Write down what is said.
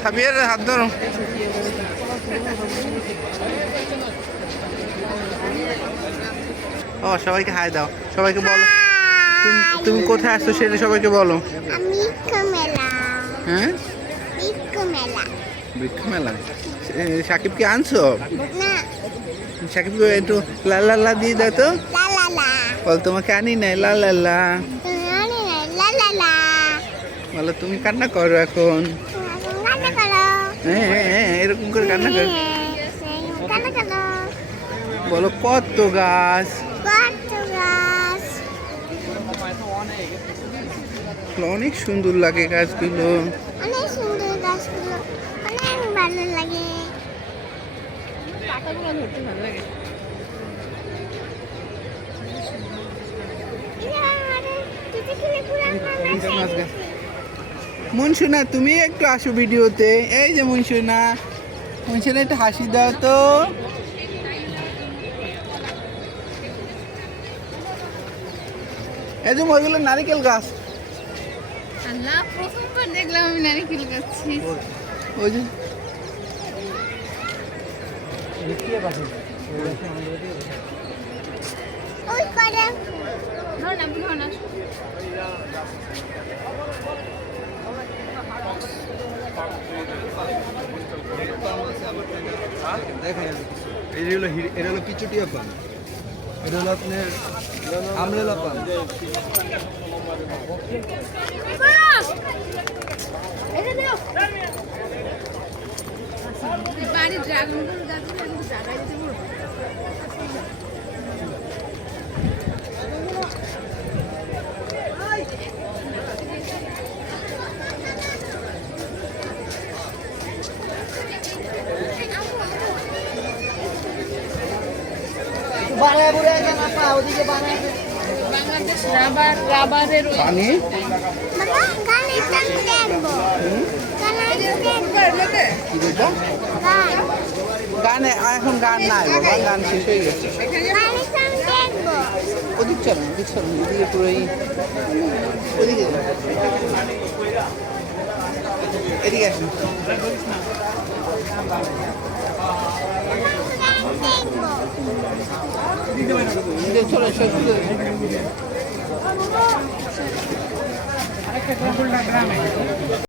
সাবিয়ার হাত ধরো। ও সবাইকে হাই দাও, সবাইকে বলো তুমি কোথায় আসছো সেটা সবাইকে বলো। হ্যাঁ বৃক্ষ মেলা। সাকিবকে আনছো? সাকিবকে একটু লা লা লা দিয়ে দাও তো। বল তোমাকে আনি নাই, লা লা লা বলো। তুমি কান্না করো এখন। হ্যাঁ এরকম করে কান্না করো। বলো কত গাছ। অনেক সুন্দর লাগে গাছগুলো। অনেক সুন্দর গাছগুলো, অনেক ভালো লাগে। পাতাগুলো ধরতে ভালো লাগে। মুনসুনা তুমি একটু আসো ভিডিওতে। এই যে মুনসুনা, মুনসুনা একটু হাসি দাও তো। এই যে ওইগুলো নারিকেল গাছ। আল্লাহ, প্রথমবার দেখলাম আমি নারিকেল গাছ। ওই যে ওই করে ধর না, ধর না। দেখেন এটা হলো পিচুটিয়া পান, এটা হলো আপনার আমরেলা পান। বাড়ি ড্রাগন ফল গাছগুলো জায়গায় দিতে বলবো। বাংলাদেশ রাবারের পানি গানে এখন গান নাই বাবা, গান শেষ হয়ে গেছে। ওদিক চলো, ওদিক চলো, ওদিকে পুরো ওদিকে এদিকে আসুন। চলো সব